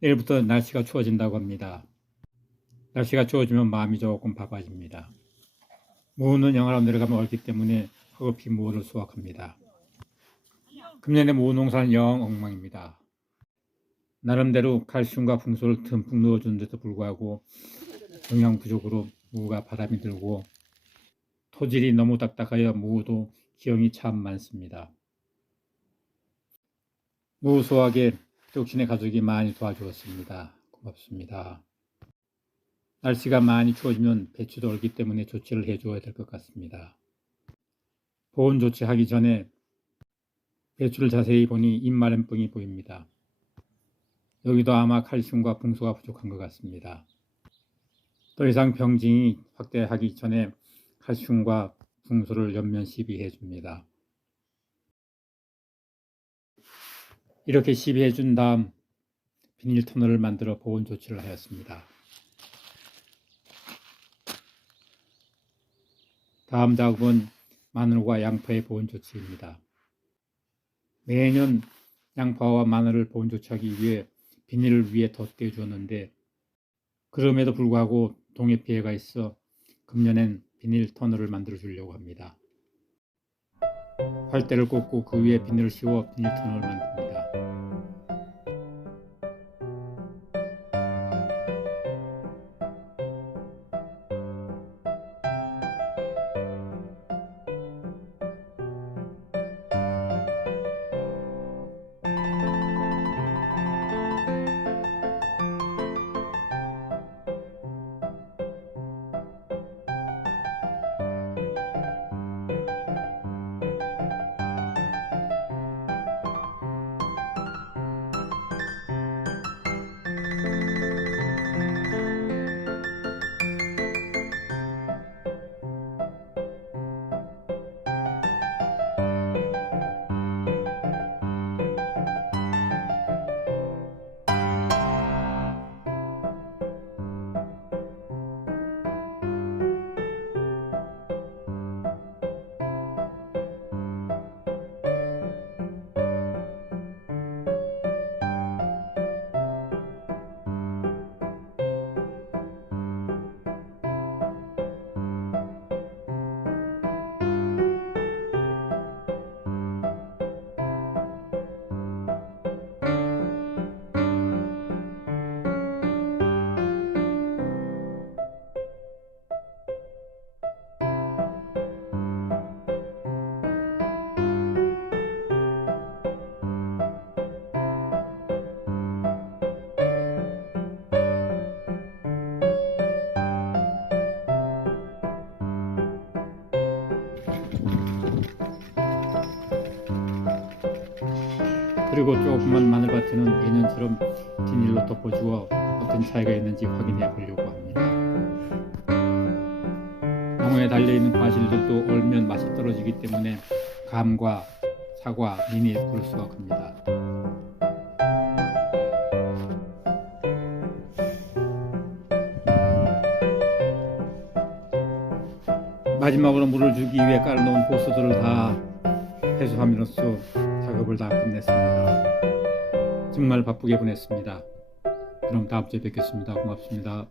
내일부터 날씨가 추워진다고 합니다. 날씨가 추워지면 마음이 조금 바빠집니다. 무는 영하로 내려가면 얼기 때문에 허겁히 무를 수확합니다. 금년에 무 농사는 영 엉망입니다. 나름대로 칼슘과 풍소를 듬뿍 넣어주는데도 불구하고 영양 부족으로 무가 바람이 들고 토질이 너무 딱딱하여 무도 기형이 참 많습니다. 무 수확에 독신의 가족이 많이 도와주었습니다. 고맙습니다. 날씨가 많이 추워지면 배추도 얼기 때문에 조치를 해줘야 될 것 같습니다. 보온 조치하기 전에 배추를 자세히 보니 잎마름병이 보입니다. 여기도 아마 칼슘과 풍소가 부족한 것 같습니다. 더 이상 병증이 확대하기 전에 칼슘과 풍소를 연면 시비해 줍니다. 이렇게 시비해 준 다음 비닐 터널을 만들어 보온 조치를 하였습니다. 다음 작업은 마늘과 양파의 보온 조치입니다. 매년 양파와 마늘을 보온 조치하기 위해 비닐을 위에 덧대 주었는데 그럼에도 불구하고 동해 피해가 있어 금년엔 비닐 터널을 만들어 주려고 합니다. 활대를 꽂고 그 위에 비닐을 씌워 비닐 터널을 만듭니다. 그리고 조그만 마늘밭에는 예년처럼 비닐로 덮어주어 어떤 차이가 있는지 확인해 보려고 합니다. 나무에 달려있는 과실들도 얼면 맛이 떨어지기 때문에 감과 사과, 미니 애플을 수확합니다. 마지막으로 물을 주기 위해 깔아놓은 호스들을 다 해소함으로써 작업을 다 끝냈습니다. 정말 바쁘게 보냈습니다. 그럼 다음 주에 뵙겠습니다. 고맙습니다.